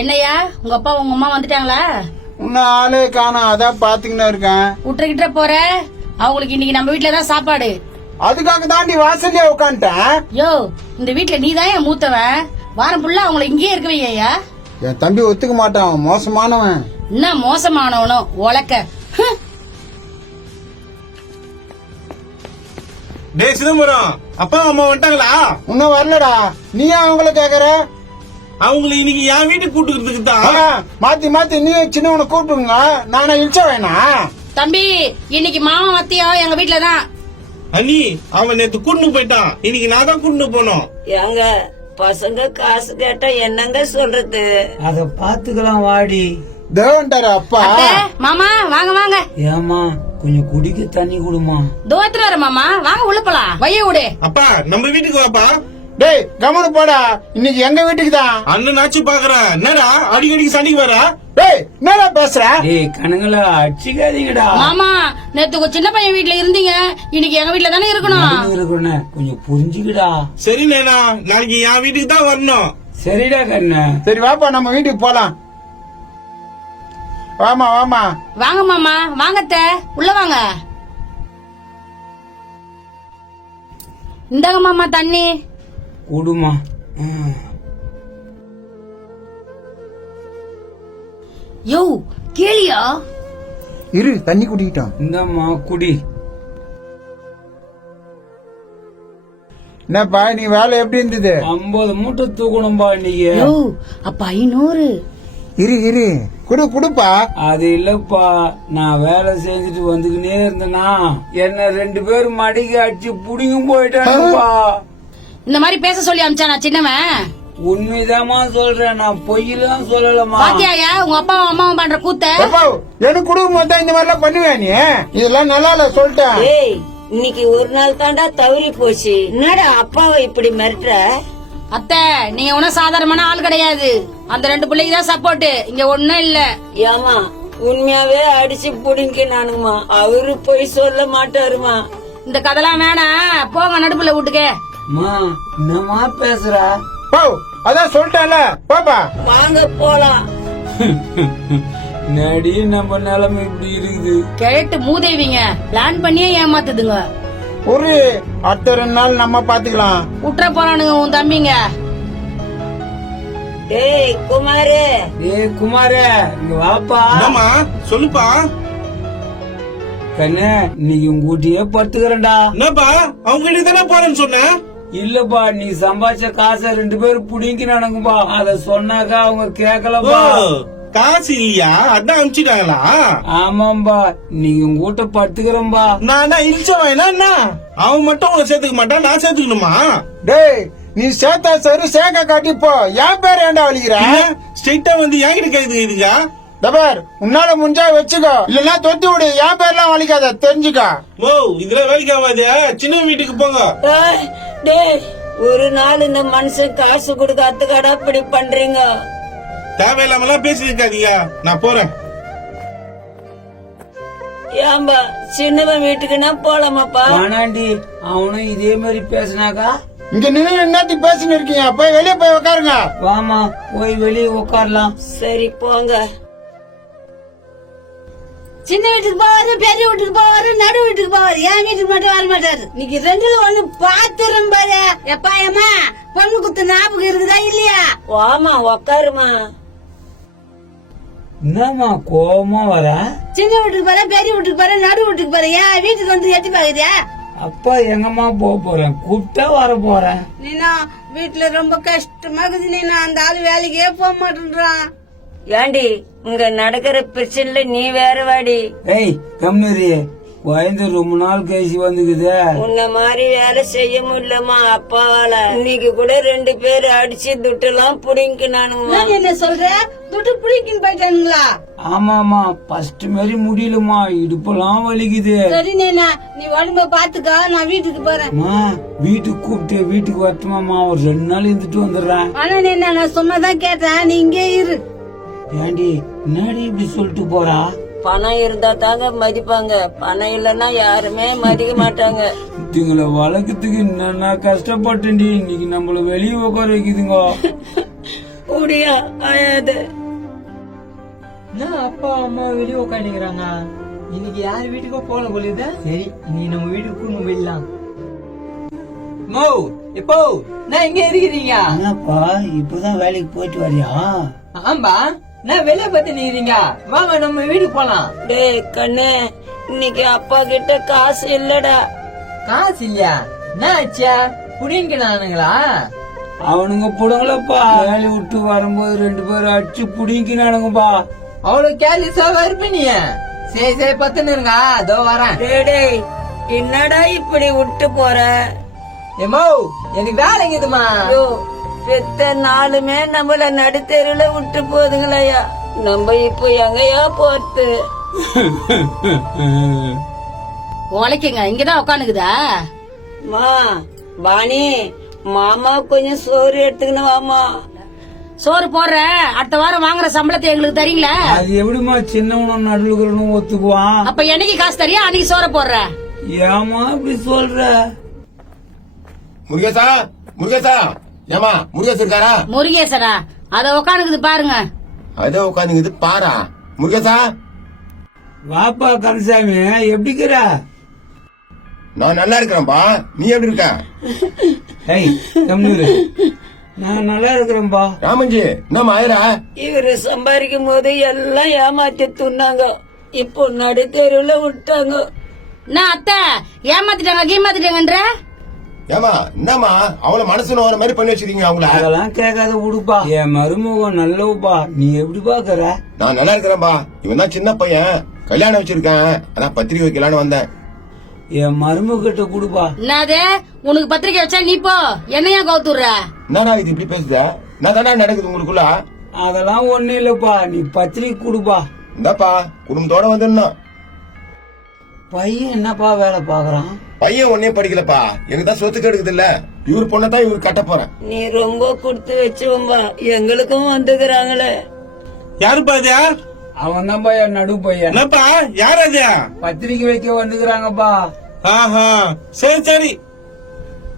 என்னையா உங்க அப்பா உங்க அம்மா வந்துட்டாங்களா? இன்னும் ஆளே காணோம். அதான் பாத்துக்கின்னு இருக்கேன். விட்டுக்கிட்ட போற? அவங்களுக்கு இன்னைக்கு நம்ம வீட்ல தான் சாப்பாடு. அதுக்காக தாண்டி வாசல்லே உட்காந்துட்டேன் யோ இந்த வீட்ல நீ தான் என் மூத்தவன். வாரம் ஃபுல்லா அவங்கள இங்கேயே இருக்க வையா என் தம்பி ஒத்துக்க மாட்டான். அவன் மோசமானவன். என்ன மோசமானவனோ உலக்க. டேய் சிதம்பரம் அப்பா அம்மா வந்துட்டாங்களா? இன்னும் வரலடா. நீ ஏன் அவங்கள கேக்குற? அவங்களை இன்னைக்கு என் வீட்டுக்கு கூட்டுக்கிறதுக்கு தான். மாத்தி மாத்தி நீ சின்னவனை கூப்பிடுங்க நானே இழிச்ச வேணா தம்பி இன்னைக்கு மாமா மத்தியம் எங்க வீட்ல தான். அண்ணி அவன் நேத்து கூட்டு போயிட்டான். இன்னைக்கு நான் தான் கூட்டு போனோம். ஏங்க பசங்க காசு கேட்டா என்னங்க சொல்றது? அத பாத்துக்கலாம் வாடி. தேவன்டாரு அப்பா. மாமா வாங்க வாங்க. ஏமா கொஞ்சம் குடிக்க தண்ணி குடுமா. வர மாமா. வாங்க உள்ள போலாம். வைய விடு. அப்பா நம்ம வீட்டுக்கு வாப்பா. டேய் கவனு போடா. இன்னைக்கு எங்க வீட்டுக்கு தான்? அண்ணன் ஆச்சு பாக்குறேன். என்னடா அடிக்கடிக்கு சண்டைக்கு வர டேய் என்னடா பேசுற? டேய் கணங்களா அடிச்சுக்காதீங்கடா. மாமா நேத்து சின்ன பையன் வீட்ல இருந்தீங்க. இன்னைக்கு எங்க வீட்ல தானே இருக்கணும்? இருக்கறனே, கொஞ்சம் புரிஞ்சுக்கிடா. சரி நேனா நாளைக்கு என் வீட்டுக்கு தான் வரணும். சரிடா கண்ணு. சரி வாப்பா நம்ம வீட்டுக்கு போலாம். வாமா வாமா. வாங்க மாமா. வாங்க அத்தை, உள்ள வாங்க. இந்தாங்க மாமா தண்ணி. குடுமா. யோ கேளியா? இரு தண்ணி குடிக்கிட்டோம் இந்தாம்மா குடி. என்னப்பா நீ வேலை எப்படி இருந்தது? ஐம்பது மூட்டை தூக்கணும்பா இன்னைக்கு. யோ அப்ப ஐநூறு. இரு இரு. குடு குடுப்பா. அது இல்லப்பா நான் வேலை செஞ்சுட்டு வந்துக்கினே இருந்தேனா. என்ன ரெண்டு பேரும் மடிக்கு அடிச்சு புடிங்கும் போயிட்டாங்கப்பா இந்த மாதிரி பேச சொல்லி அமிச்சானா சின்னவன். உண்மைதாம்மா சொல்றேன். நான் பொய்யெல்லாம் சொல்லலமா பாத்தியாயா? உங்க அப்பாவும் அம்மாவும் பண்ற கூத்த. அப்பா எனக்கு போது தான் இந்த மாதிரி எல்லாம் பண்ணுவேன் நீ? இதெல்லாம் நல்லா இல்ல சொல்லிட்டேன். ஏய் இன்னைக்கு ஒரு நாள் தாண்டா தவறி போச்சு. என்னடா அப்பாவை இப்படி மிரட்டுற? அத்தை நீங்க ஒன்னும் சாதாரணமான ஆள் கிடையாது. அந்த ரெண்டு பிள்ளைக்கு தான் சப்போர்ட் இங்க ஒண்ணும் இல்ல. ஏமா உண்மையாவே அடிச்சு புடிங்கினானுமா அவரு போய் சொல்ல மாட்டாருமா இந்த கதெல்லாம் வேணாம். போங்க நடுப்புல வீட்டுக்கு. அம்மா என்னம்மா பேசுற? போ அதான் சொல்லிட்டேன்ல போப்பா. வாங்க போலாம். நடி நம்ம நிலைமை இப்படி இருக்குது? கேட்டு மூதேவிங்க பிளான் பண்ணியே ஏமாத்துதுங்க. ஒரு அடுத்த ரெண்டு நாள் நம்ம பாத்துக்கலாம் விட்டுற போறானுங்க உன் தம்பிங்க. டேய் குமாரு. ஏய் குமாரே இங்க வாப்பா. என்னம்மா சொல்லுப்பா. கண்ணு இன்னைக்கு உங்க ஊட்டியே படுத்துக்கிறேன்டா. என்னப்பா அவங்க தானே போறேன்னு சொன்னேன்? இல்லப்பா நீ சம்பாதிச்ச காசை ரெண்டு பேரும் புடிங்கினானுங்கப்பா. அத சொன்னாக்கா அவங்க ஓ, கேட்கலப்பா காசு இல்லையா? அதான் அனுப்பிச்சிட்டாங்களா? ஆமாம்பா நீங்க உங்க வீட்டை படுத்துக்கிறேன்பா நான் என்ன இழிச்சவன் என்ன அவன் மட்டும் உன்னை சேர்த்துக்க மாட்டான் நான் சேர்த்துக்கணுமா? டேய் நீ சேத்தா சரி சேக்க காட்டி போ என் பேர் ஏன்டா வலிக்கிற ஸ்ட்ரெயிட்டா வந்து என்கிட்ட கைது இதுங்க. தபார் உன்னால முடிஞ்சா வச்சுக்கோ. இல்லன்னா தொத்தி விடு. என் பேர்லாம் வலிக்காத. தெரிஞ்சுக்கோ. ஓ இதெல்லாம் வேலைக்கு ஆகாது சின்ன வீட்டுக்கு போங்க. டேய் ஒரு நாள் இந்த மனுஷன் காசு கொடுக்காததுக்காடா இப்படி பண்றீங்க? தேவையில்லாமலாம் பேசி இருக்காதீங்க நான் போறேன். ஏம்பா சின்னவன் வீட்டுக்குன்னா போலாமாப்பா? வேணாண்டி அவனும் இதே மாதிரி பேசினாக்கா? இங்க நின்று என்னத்தி பேசின்னு இருக்கீங்க. போய் வெளியே போய் உட்காருங்க வாமா போய் வெளியே உட்காரலாம் சரி போங்க. சின்ன வீட்டுக்கு போவாரு பெரிய வீட்டுக்கு போவாரு நடு வீட்டுக்கு போவாரு என் வீட்டுக்கு மட்டும் வர மாட்டாரு? இன்னைக்கு ரெண்டுல ஒண்ணு பாத்துறோம் பாரு. எப்பா ஏமா பொண்ணு குத்து ஞாபகம் இருக்குதா இல்லையா? வாமா உக்காருமா. என்னம்மா கோவமா வர? சின்ன வீட்டுக்கு போற பெரிய வீட்டுக்கு போற நடு வீட்டுக்கு போற என் வீட்டுக்கு வந்து எட்டி பாக்குறியா? அப்பா எங்கம்மா போக போறேன்? கூப்பிட்டா வர போறேன். நீனா வீட்டுல ரொம்ப கஷ்டமா இருக்குது நீனா. அந்த ஆளு வேலைக்கே போக மாட்டேன்றான். ஏண்டி இங்க நடக்கிற பிரச்சனைல நீ வேற வாடி. ஏய் கம்னரி வயந்து ரொம்ப நாள் கழிச்சு வந்துக்குதே. உன்ன மாதிரி வேலை செய்ய முடியலமா அப்பாவால. இன்னைக்கு கூட ரெண்டு பேர் அடிச்சு துட்டுலாம் புடிங்கினானுங்க. நான் என்ன சொல்ற? துட்டு பிடிக்குன்னு போயிட்டானுங்களா? ஆமாமா ஃபர்ஸ்ட் மாதிரி முடியலம்மா இடுப்பெல்லாம் வலிக்குது. சரி நீனா நீ உடம்ப பாத்துக்கா நான் வீட்டுக்கு போறேன். அம்மா வீட்டுக்கு கூப்பிட்டு வீட்டுக்கு வரட்டுமாம்மா ஒரு ரெண்டு நாள் இருந்துட்டு வந்துடுறேன். ஆனா நீனா நான் சும்மா தான் கேட்டேன். நீ இங்கே இரு. ஏண்டி என்னடி இப்படி சொல்லிட்டு போறா? பணம் இருந்தா தாங்க மதிப்பாங்க. பணம் இல்லைன்னா யாருமே மதிக்க மாட்டாங்க. இதுங்களை வளர்க்கறதுக்கு என்னென்ன கஷ்டப்பட்டேன்டி இன்னைக்கு நம்மள வெளியே உட்கார வைக்குதுங்க. அழாத என்ன அப்பா அம்மா வெளியே உட்காந்துக்கிறாங்க? இன்னைக்கு யார் வீட்டுக்கும் போல போலுதா சரி இன்னைக்கு நம்ம வீட்டுக்கு கூட்டு போயிடலாம். மோ எப்போ? நான் எங்க இருக்கிறீங்க என்னப்பா இப்பதான் வேலைக்கு போயிட்டு வரியா? ஆம்பா நான் வெளியே பார்த்து நிக்கிறீங்க வாங்க நம்ம வீட்டுக்கு போலாம். டேய் கண்ணு இன்னைக்கு அப்பா கிட்ட காசு இல்லடா. காசு இல்லையா? என்ன ஆச்சா? புடிங்கினானுங்களா? அவனுங்க புடுங்களப்பா வேலையை விட்டு வரும்போது ரெண்டு பேரும் அடிச்சு புடிங்கினானுங்கப்பா. அவ்வளவு கேர்லெஸ்ஸாவா இருப்ப நீ? சரி சரி பத்துன்னு இருங்க. அதோ வரேன். டேய் டேய் என்னடா இப்படி விட்டு போற? ஏமோ எனக்கு வேலை இருக்குதுமா ஐயோ பெத்த நாளுமே நம்மள நடுத்தெருல விட்டு போதுங்களையா? நம்ம இப்போ எங்கயா போறது. உழைக்குங்க இங்கதான் உட்காந்துக்குதா மா வாணி மாமா கொஞ்சம் சோறு எடுத்துக்கணும் வாமா. சோறு போடுறேன் அடுத்த வாரம் வாங்குற சம்பளத்தை எங்களுக்கு தரீங்களா? அது எப்படிம்மா சின்னவனும் நடுவுக்கிறனும் ஒத்துக்குவான்? அப்ப என்னைக்கு காசு தரியா அன்னைக்கு சோற போடுற? ஏமா இப்படி சொல்ற? முருகேசா முருகேசா. ஏமா முருகேசன் இருக்காரா முருகேசனா அத உட்காந்துக்குது பாருங்க. அதே உட்காந்துங்குது பாரா. முருகேசா? வாப்பா கந்தசாமி எப்படிக்கிற? நான் நல்லா இருக்கிறேன்பா. நீ எப்படி இருக்க? ஏய் நான் நல்லா இருக்கிறேன்பா. ராமஞ்சி என்னம்மா ஆயிரா? இவரு சம்பாதிக்கும் போது எல்லாம் ஏமாத்தி துண்ணாங்க இப்போ நடுத்தெருவுல விட்டாங்க. என்ன அத்தை? ஏமாத்திட்டாங்க கீமாத்திட்டாங்கன்ற? ஏமா என்னம்மா? அவளை மனசு நோற மாதிரி பண்ணி வச்சிருக்கீங்க அவங்கள. அதெல்லாம் கேட்காத விடுப்பா என் மருமகம் நல்லவுப்பா. நீ எப்படி பாக்குற நான் நல்லா இருக்கிறேன்பா இவன் தான் சின்ன பையன். கல்யாணம் வச்சிருக்கேன். அதான் பத்திரிக்கை வைக்கலான்னு வந்தேன். என் மருமகிட்ட கொடுப்பா. என்னது? உனக்கு பத்திரிக்கை வச்சா நீ போ. என்னையா கவுத்துடுற என்னடா இது இப்படி பேசுத? நான் தானே நடக்குது உங்களுக்குள்ள? அதெல்லாம் ஒண்ணு இல்லப்பா. நீ பத்திரிக்கை கொடுப்பா. இந்தாப்பா குடும்பத்தோட வந்துடணும். பையன் என்னப்பா வேலை பாக்குறான் பையன் ஒன்னே படிக்கலப்பா. எனக்கு தான் சொத்து கெடுக்குது இல்ல இவர் பொண்ணை தான் இவர் கட்ட போறேன். நீ ரொம்ப கொடுத்து வச்சுவம்பா. எங்களுக்கும் வந்துக்கிறாங்களே. யாருப்பா அது? அவன் தான்ப்பா என் நடு பையன். என்னப்பா? யார் அது? பத்திரிக்கை வைக்க வந்துக்கிறாங்கப்பா. ஆஹா. சரி சரி.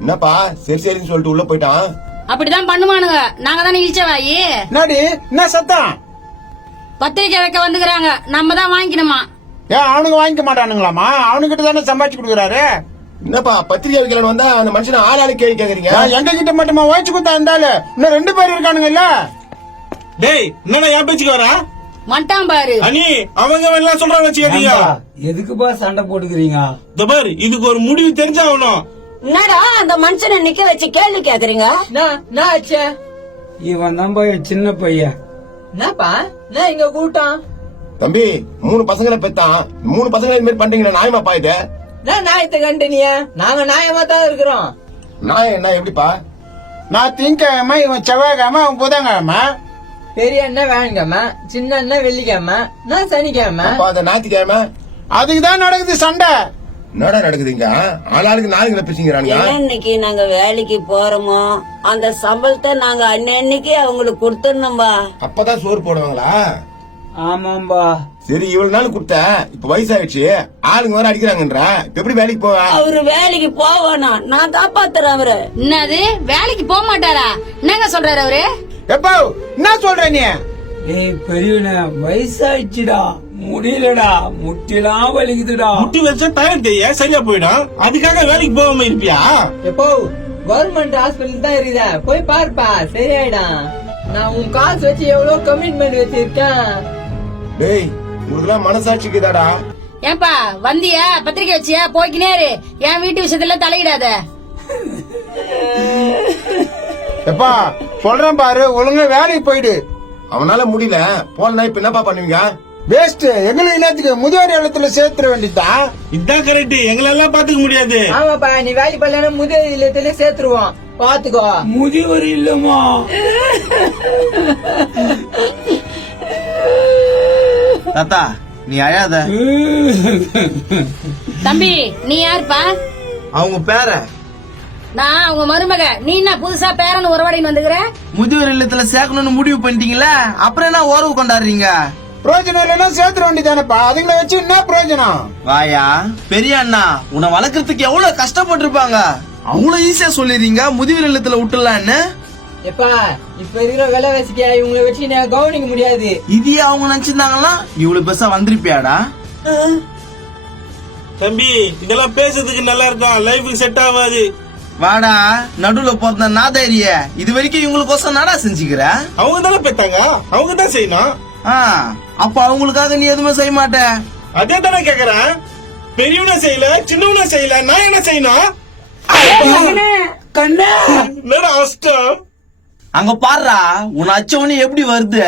என்னப்பா? சரி சரின்னு சொல்லிட்டு உள்ள போயிட்டான். அப்படிதான் பண்ணுவானுங்க. நாங்க தானே இழிச்சவாயி என்னடி? என்ன சத்தம்? பத்திரிக்கை வைக்க வந்துக்கிறாங்க. நம்ம தான் வாங்கிக்கணுமா? ஏன் அவனுங்க வாங்கிக்க மாட்டானுங்களாமா அவனுகிட்ட தானே சம்பாதிச்சு கொடுக்குறாரு? என்னப்பா பத்திரிகை வைக்கலன்னு வந்தா அந்த மனுஷனை ஆள் ஆளு கேள்வி கேக்குறீங்க? எங்க கிட்ட மட்டுமா வாய்ச்சி கொடுத்தா இருந்தாலும் இன்னும் ரெண்டு பேர் இருக்கானுங்கல்ல டேய் என்னடா என் பேச்சுக்கு வரா? மண்டாம் பாரு. அனி அவங்க எல்லாம் சொல்றாங்க வச்சுக்காதீங்க ஏன்பா, எதுக்குப்பா சண்டை போட்டுக்கிறீங்க? இந்த பாரு இதுக்கு ஒரு முடிவு தெரிஞ்சாகணும். என்னடா அந்த மனுஷனை நிக்க வச்சு கேள்வி கேக்குறீங்க? என்ன இவன் என் சின்ன பையன். என்னப்பா நான் இங்க கூட்டம்? தம்பி மூணு பசங்களை பெத்தான். மூணு பசங்களை இது மாதிரி பண்றீங்களா நாயமாப்பா இது? நான் நாயத்தை கண்டனியா நாங்க நாயமா தான் இருக்கிறோம். நாயம் என்ன எப்படிப்பா? நான் திங்கக்கிழமை இவன் செவ்வாய்க்கிழமை அவன் புதன்கிழமை. பெரிய அண்ணன் வேணுங்கம்மா சின்ன அண்ணன் வெள்ளிக்கிழமை. நான் சனிக்கிழமை? அப்பா அந்த ஞாயிற்றுக்கிழமை? அதுக்கு தான் நடக்குது சண்டை. என்னடா நடக்குதுங்க? ஆளாளுக்கு நாளுங்களை பேசிக்கிறானுங்க இன்னைக்கு நாங்க வேலைக்கு போறோமோ அந்த சம்பளத்தை நாங்க அன்னன்னைக்கு அவங்களுக்கு கொடுத்துடணும்பா. அப்பதான் சோறு போடுவாங்களா? ஆமாம்பா. சரி இவ்வளவு நாள் கொடுத்த இப்ப வயசாயிடுச்சு. ஆளுங்க வேற அடிக்கிறாங்கன்ற. எப்படி வேலைக்கு போவ? அவரு வேலைக்கு போவானா? நான் காப்பாத்துறேன் அவரை. என்னது? வேலைக்கு போக மாட்டாரா? என்னங்க சொல்றாரு அவரு? எப்போ என்ன சொல்ற நீ? ஏய் பெரியவன வயசாயிடுச்சுடா. முடியலடா. முட்டிலாம் வலிக்குதுடா. முட்டி வச்சா டயர் தேய சரியா போயிடும். அதுக்காக வேலைக்கு போகாம இருப்பியா? எப்போ? கவர்மெண்ட் ஹாஸ்பிட்டல் தான் இருக்குதா போய் பாருப்பா. சரியாயிடும். நான் உன் காசு வச்சு எவ்வளவு கமிட்மெண்ட் வச்சிருக்கேன். டேய் உங்களுக்குலாம் மனசாட்சிக்குதாடா ஏன்பா வந்தியா? பத்திரிக்கை வச்சியா? போய்க்கினே இரு என் வீட்டு விஷயத்துல தலையிடாத. எப்பா சொல்றேன் பாரு ஒழுங்கா வேலைக்கு போயிடு. அவனால முடியல. போலனா இப்ப என்னப்பா பண்ணுவீங்க? வேஸ்ட் எங்களுக்கு என்னத்துக்கு? முதியோர் இல்லத்துல சேர்த்துற வேண்டியதுதான் இதான் கரெக்ட் எங்களெல்லாம் பாத்துக்க முடியாது. ஆமாப்பா நீ வேலைக்கு பண்ணலன்னா முதல் இல்லத்துல சேர்த்துருவோம். பாத்துக்கோ முதியவர் இல்லம்மா. தாத்தா நீ அழாத. தம்பி நீ யாருப்பா? அவங்க பேர. நான் உங்க மருமக. நீ என்ன புதுசா பேரன் உறவாடின்னு வந்துக்கிற? முதியோர் இல்லத்துல சேர்க்கணும்னு முடிவு பண்ணிட்டீங்களா அப்புறம் என்ன உறவு கொண்டாடுறீங்க? பிரயோஜனம் இல்லைன்னா சேர்த்துற வேண்டியதானப்பா. அதுங்களை வச்சு என்ன பிரயோஜனம் வாயா பெரிய அண்ணா உன்னை வளர்க்கறதுக்கு எவ்வளவு கஷ்டப்பட்டிருப்பாங்க. அவ்வளவு ஈஸியா சொல்லிடுறீங்க முதியோர் இல்லத்துல விட்டுலான்னு எப்பா இப்ப இருக்கிற விலைவாசிக்கு இவங்களை வச்சு நான் கவனிக்க முடியாது. இதையே அவங்க நினைச்சிருந்தாங்கன்னா இவ்வளவு பெருசா வந்திருப்பியாடா? தம்பி இதெல்லாம் பேசுறதுக்கு நல்லா இருக்கும் லைஃபுக்கு செட் ஆகாது. வாடா நடுவுல போறத நாதாரிய இது வரைக்கும் இவங்களுக்கோசம் நாடா செஞ்சுக்கிற? அவங்க தானே பெத்தாங்க? அவங்க தான் செய்யணும். அப்ப அவங்களுக்காக நீ எதுவுமே செய்ய மாட்ட? அதே தானே கேக்குறேன். பெரியவன செய்யல சின்னவன செய்யல நான் என்ன செய்யணும்? கண்ணே என்னடா அஷ்டம் அங்க பாருடா உன் அச்சவனே எப்படி வருது?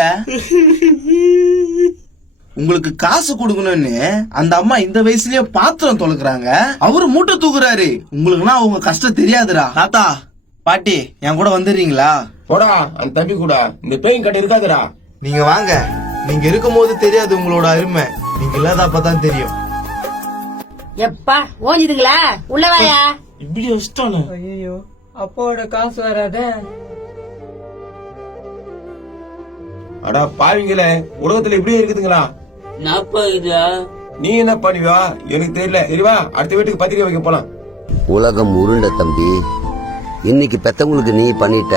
உங்களுக்கு காசு கொடுக்கணும்னு அந்த அம்மா இந்த வயசுலயே பாத்திரம் தொலைக்கிறாங்க அவரு மூட்டை தூக்குறாரு. உங்களுக்குன்னா அவங்க கஷ்டம் தெரியாதுடா. தாத்தா பாட்டி என் கூட வந்துடுறீங்களா? போடா அந்த தம்பி கூட. இந்த பேயும் கட்டி இருக்காதுடா. நீங்க வாங்க. நீங்க இருக்கும் போது தெரியாது உங்களோட அருமை. நீங்க இல்லாதப்பதான் தெரியும். எப்பா ஓஞ்சுதுங்களா? உள்ள வாயா. இப்படி அஷ்டம் ஐயோ அப்பாவோட காசு வராதே. அடா பாவிங்களே உலகத்துல இப்படியே இருக்குதுங்களா? நாப்பா இதா? நீ என்ன பண்ணுவியா எனக்கு தெரியல. சரிவா அடுத்த வீட்டுக்கு பத்திரிக்கை வைக்க போலாம். உலகம் உருண்ட தம்பி. இன்னைக்கு பெத்தவங்களுக்கு நீ பண்ணிட்ட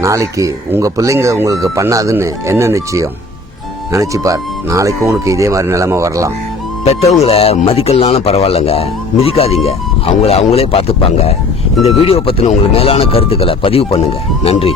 நாளைக்கு உங்க பிள்ளைங்க உங்களுக்கு பண்ணாதுன்னு என்ன நிச்சயம்? நினைச்சு பார் நாளைக்கும் உனக்கு இதே மாதிரி நிலைமை வரலாம். பெத்தவங்களை மதிக்கலனாலும் பரவாயில்லைங்க. மிதிக்காதீங்க. அவங்கள அவங்களே பார்த்துப்பாங்க. இந்த வீடியோ பத்தின உங்களுக்கு மேலான கருத்துக்களை பதிவு பண்ணுங்க. நன்றி.